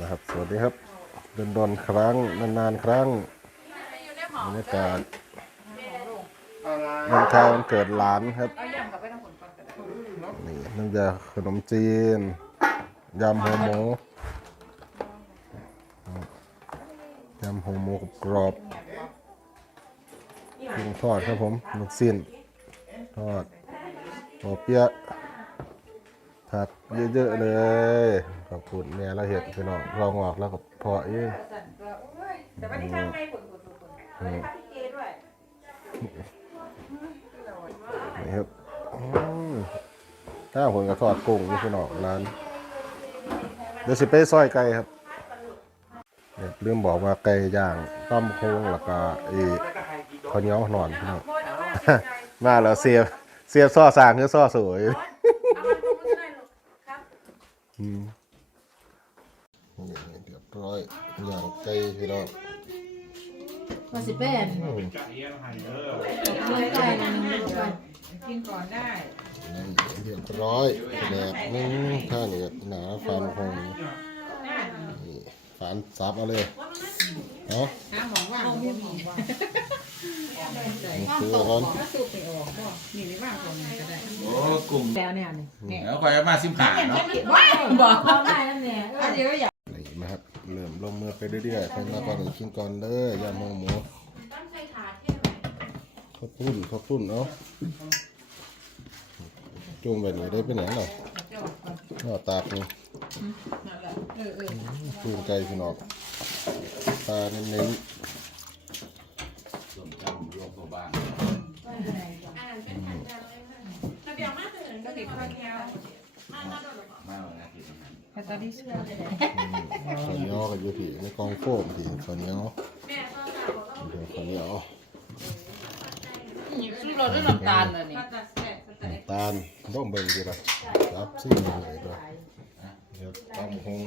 นะครับ สวัสดีครับเดินดนครั้งนานๆครั้งบรรยากาศวันคล้ายวันเกิดหลานครับนี่นั่นจะขนมจีนยำหัวหมูยำหัวหมูกรอบกุ้งทอดครับผมลูกสิ้นทอดปอเปี๊ยะ ผักเยอะๆเลย ขอบคุณแม่เราเห็ดพี่น้องเรางออกแล้วก็เพาะเองแต่วันนี้ข้างในฝนฝนฝนฝนให้ค่ะพี่เกด้วยนี่ครับถ้าคนก็ทอดกุ้งนี่พี่น้องร้านเดี๋ยวสิไปซอยไก่ครับเนี่ยลืมบอกว่าไก่ย่างต้มโค้งแล้วก็อีข้าวเหนียวหนอนพี่น้องมาแล้วเสียบเสียบซ่อสางคือซ่อสวย เอามันคงไม่ได้หรอกครับ อืม นี่เรียบร้อยย่างไก่พี่น้องว่าสิเป็นอืมจะเอี้ยงไห้เด้อเลี้ยงไก่นะนึงลูกไปกินก่อนได้นี่เรียบร้อยแดกนึ่งท่านี่หนาฟันคงนี่ ฟันซับเอาเลยเนาะน้ำหอมว่างหอมว่างคือร้อนถ้าสูบไปออกก็นี่ไม่ว่างคนก็ได้โอ้กลุ่มแล้วเนี่ยนี่แล้วคอยมาซิมขาเนาะว้าวบอกพอได้แล้วเนี่ยอันเดียวอยากนี่นะครับเริ่มลงมือไปเรื่อยๆคนละก่อนกินก่อนเลยยำหมูหมูข้าวปุ้นข้าวปุ้นเนาะจุ่มแบบนี้ได้เป็นอย่างไรนอตากนี่ เออเออจูงไก่พี่น้องปลาเน้นส่วนจำรวมตัวบ้านถ้าเดี๋ยวมาถึงก็ติดข้าวเดียวมากเลยนะที่นั่นแค่ตอนนี้เชื่อๆข้าวเหนียวกับยูผีในกองโฟมผีข้าวเหนียวเดี๋ยวข้าวเหนียวซื้อเราด้วยน้ำตาลเลยนี่น้ำตาลต้องเบิ่งดีละครับซี่หนึ่งเลยด้ว เดี๋ยวตำคง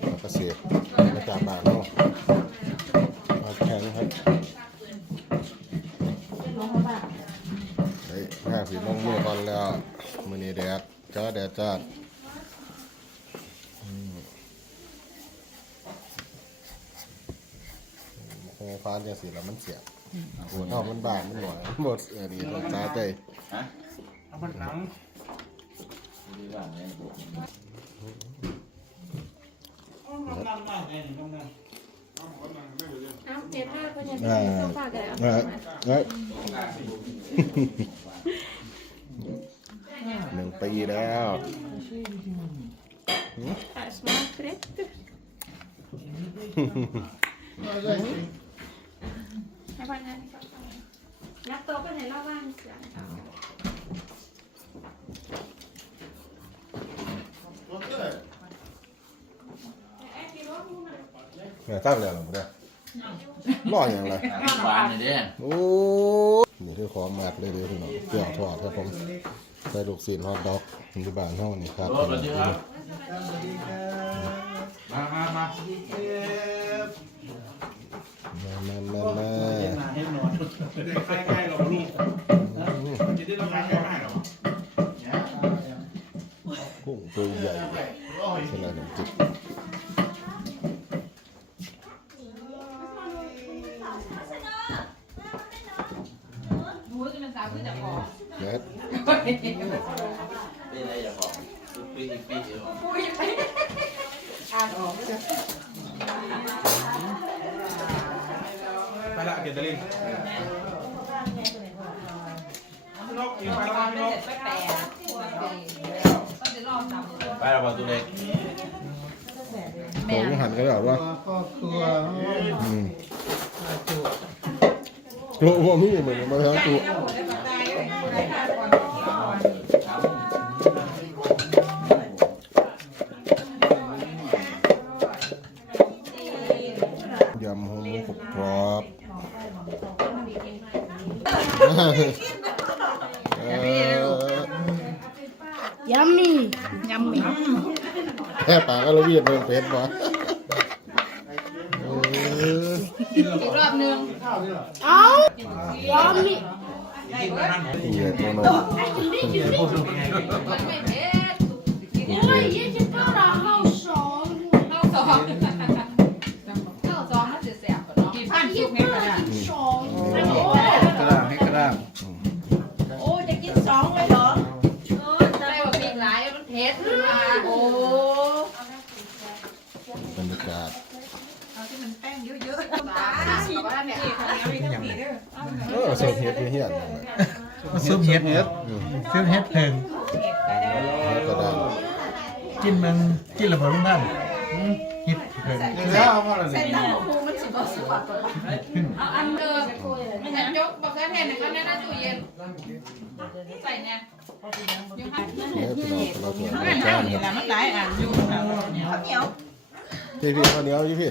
แล้วก็เสียบมาจากบ้านเนาะมาแข็งครับลงมาบ้างเฮ้ยแม่ผีลงมือก่อนแล้วมือนี้แดดจ้าแดดจ้าอืมโคฟ้านจังสีแล้วมันเสียบหัวเท่ามันบางมันหน่อยมันหมดเออดีรสชาติใจฮะเอามันหลังที่บ้านเนี่ยกำลังได้ไงกำลัง เอาหัวหนังไม่เหมือนเดิมเอาเจ็บมากเพราะยังอ่าไม่โซฟาแกเอาเฮ้ยเฮ้ยหนึ่งปีแล้วแต่สมาร์ทเฟรชให้พันนั้นยักโตก็เห็นรอบบ้านเสียง เนี่ยตั้งแล้วหรือเปล่าล่ออย่างไรที่บ้านเนี่ยเด้โอ้นี่คือของมากเลยเด้อพี่น้องเปรี้ยวทอดครับผมใส่ลูกศิษย์ฮอทดอกที่บ้านเท่านี้ครับรถรถเยอะมามามามามามามาเห็นหน้าเห็นหนอนใกล้ใกล้เราลูกจะได้ราใกล้ใกล้หรอกุ้งตัวใหญ่สลัดน้ำจิตหมูจะเป็นสาวที่จะขอ เน็ดเป็นอะไรอย่าบอกปีปีเดียวอ่านออก ไปละเกียรติลินนกอยู่ไปละตอนนไม่กเสร็จก็แปลก็จะรอบทำไปเราบอกตัวเล็กของหันกันแล้วว่าก็ครัวอืมโอ้โหมีเหมือนมาทั้งตัวเอาหมดได้มาได้เลยได้ค่ะก่อนยำหัวหมูกรอบ ปากก็ราเวียดเมืองเพชรมาอีกรอบนึงเอายอมนี่เหยียดมโนไม่เผ็ดโอ้ยยี่สิบเก้าเราเข้าสอง เอาสอง แป้งเยอะๆตาชีว่าเนี่ยข้าวเหนียวมีทั้งปีเด้อเออเสิร์ฟเฮ็ดเฮียนซุปเห็ดเฮ็ดอืมซุปเห็ดเพิงเห็ดก็ได้เฮ็ดกระดานกินมันกินระเบิดลุงบ้านเห็ดเพิงแล้วเอามาเลยเส้นน้ำปูมันสิบ่สวัสดิ์ตัวเอาอันเดิมมันจะยกบอกแค่แทนนะครับในหน้าตู้เย็นใส่เนี่ยอยู่ข้างเฮ็ดพี่น้องเราถั่วนั่นจาเท่านนี่คแหรับละมันหลายอันอยู่ข้าวเหนียวข้าวเหนียวพี่พี่ข้าวเหนียวอยู่พี่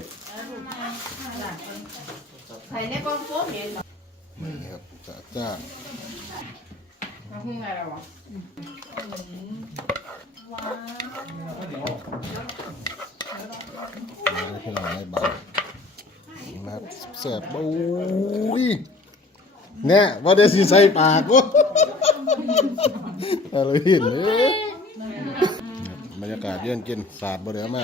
ใส่ในกองโฟมเนี่ยนี่ครับจ้าจ้ามาหุ้งอะไรวะมาให้พี่น้องได้บางนะครับแซ่บบุ้ยเนี่ยว่าได้สิใส่ปากวะอะไรเห็นเลยบรรยากาศเย็นกินสาดบ่เดือมา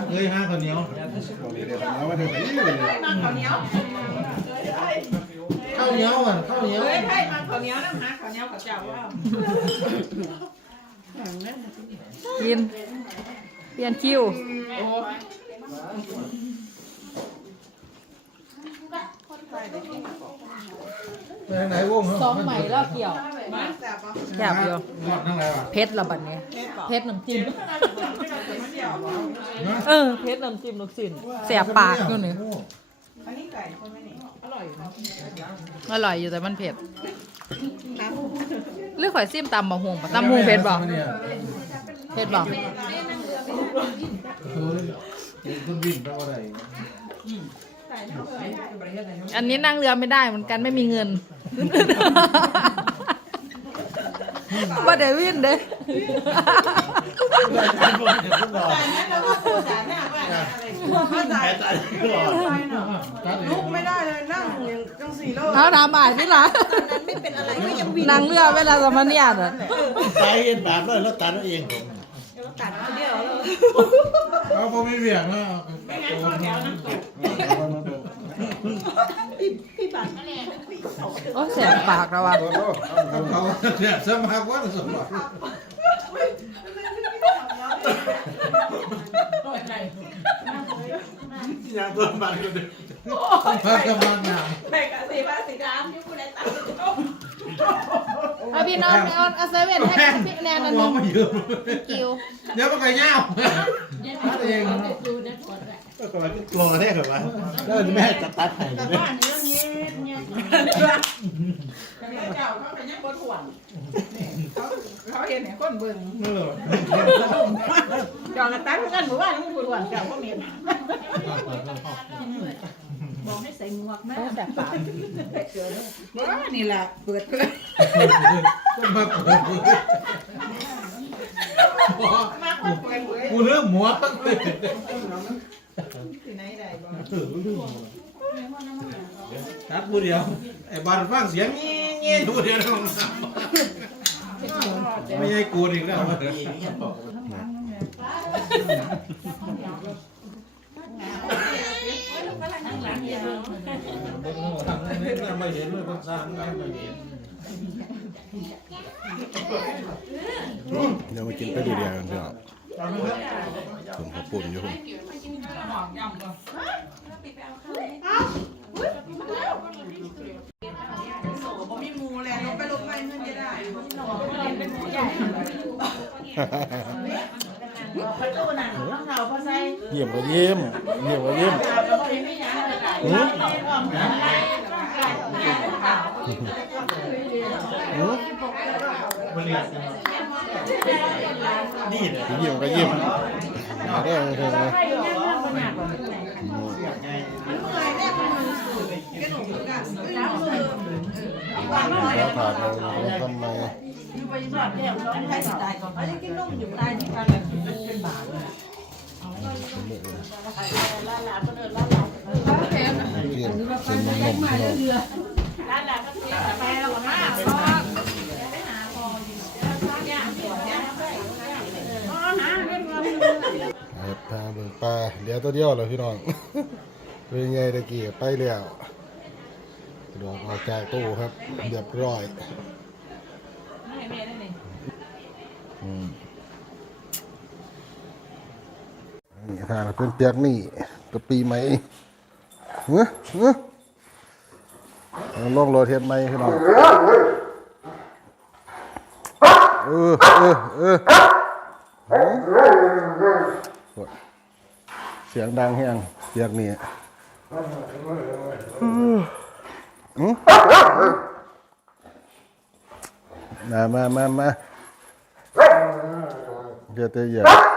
นเคยห้าคนเหนียวเอามาถึงไหนข้าวเหนียว ข้าวเหนียวอะข้าวเหนียวเฮ้ยให้มาข้าวเหนียวน้ำหาข้าวเหนียวกับเจ้าว่ากิน เปลี่ยนคิวไปทางไหนวงสองใหม่แล้วเกี่ยวแซ่บอยู่รอดทั้งไรวะเผ็ดละบัดนี้เผ็ดน้ำจิ้มเออเผ็ดน้ำจิ้มลูกชิ้นแสบปากอยู่นี่ อันนี้ไก่คนไม่นี่อร่อยนะอร่อยอยู่แต่มันเผ็ดหรือข่อยซิมตำบะฮวงปะตำฮวงเผ็ดบ่เผ็ดบ่คุณวิ่งไปอะไรอันนี้นั่งเรือไม่ได้เหมือนกันไม่มีเงินบ่ได้วินเด้แต่นั้นเราก็ตัวสารหน้าว่า อะไรเข้าใจลุกไม่ได้เลยนั่งอย่างจังสี่โลเขาถามอ่านนี่ล่ะไม่เป็นอะไรก็ยังวิ่งนั่งเรือเวลาสมาเนี่ยน่ะไปเอ็นบาทเลยแล้วตัดเอาเองผมตัดเดียวเลยเอาผมไม่เบี่ยงแล้วไม่งั้นข้าวเหนียวน้ำตกโอ้แสบปากแล้วว่ะเอาเขาเนี่ยสมัครว่าสมัคร ยังตัวมันก็เด็กพากำลังงานแบ่งกับสีฟ้าสีดำที่คุณได้ตัดเอาพี่น้องเอาเอาเซเว่นให้พี่แนนอันหมนึองงไม่ยืมกิวเดี๋ยวมันก็เง่าตัดเองลงกระแทกเหรอวะแล้วแม่จะตัดให้เลยบ้านนี้เงี้ยเงี้ยเจ้าเขาเป็นยังบนห่วงเขาเขาเห็นเห็นคนเบิ่งเออ จองกันตั้งกันหมู่บ้านมึงบนห่วงเจ้าก็มีบอกให้ใส่หมวกนะโอ้แสบปากว่านี่แหละเปิดเปิดต้องมาเปิดมากกว่าเปิดเผยกูเริ่มหัวที่ไหนได้บ่ตัดกูเดียวไอ้บานฟังเสียงเงี้ยเงี้ยกูเดียวไม่ใช่กูอีกแล้ว ไม่เห็นเลยคนสร้างไม่เห็นเดี๋ยวมากินไปดูเดียวกันเถอะผมขอบคุณอยู่ผมหมูแหละลงไปลงไปเงินจะได้ ประตูน่ะต้องเท้าพอใส่ เยี่ย มก็เยี่ยมเยี่ยมก็เยี่ยมเท้าก็ไม่มีหยังเลยหืมหืมนี่เลยยิ้มก็ยิ้มได้เลยแล้วผ่านเราทำไมใครสิตายก่อนเขาจะกินนมอยู่ตายที่กันเป็นบาปเลย เทียนเทียนมันนมพี่น้องไปแล้วก็มาเพราะว่ไปหาพออยู่ย่างตัวย่างอ๋อหาเดืองเงินเฮ็ดพาเบิ่งปลาเดี๋ยวตัวเดียวเหรอพี่น้องเป็นไงตะกี้ไปแล้วกระโดดออกจากตู้ครับเรียบร้อยให้แม่ได้นี่อืม นี่ทาเป็นเปียกนี่กะปีไหมเฮ้ยเฮ้ยลองโรเทียนไหมพี่น้องเออเออเออเสียงดังแห้งเปียกนี่มามามามาเดี๋ยวเตยอะ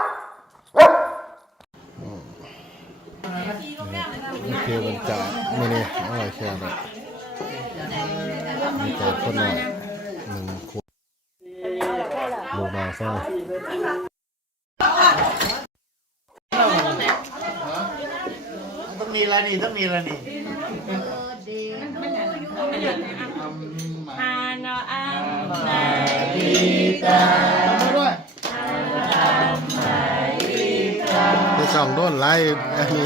ดูมาซ่าต้องมีอะไรนี่ต้องมีอะไรนี่ฮานออัมไนด้วยไปส่องโดนไล่อันนี้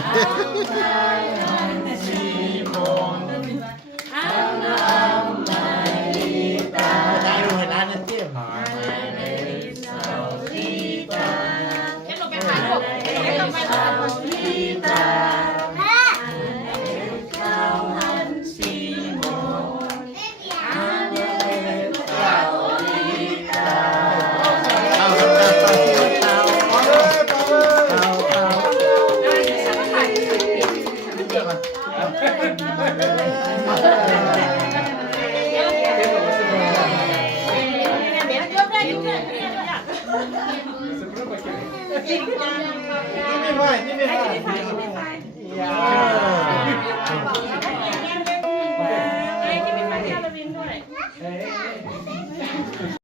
ไ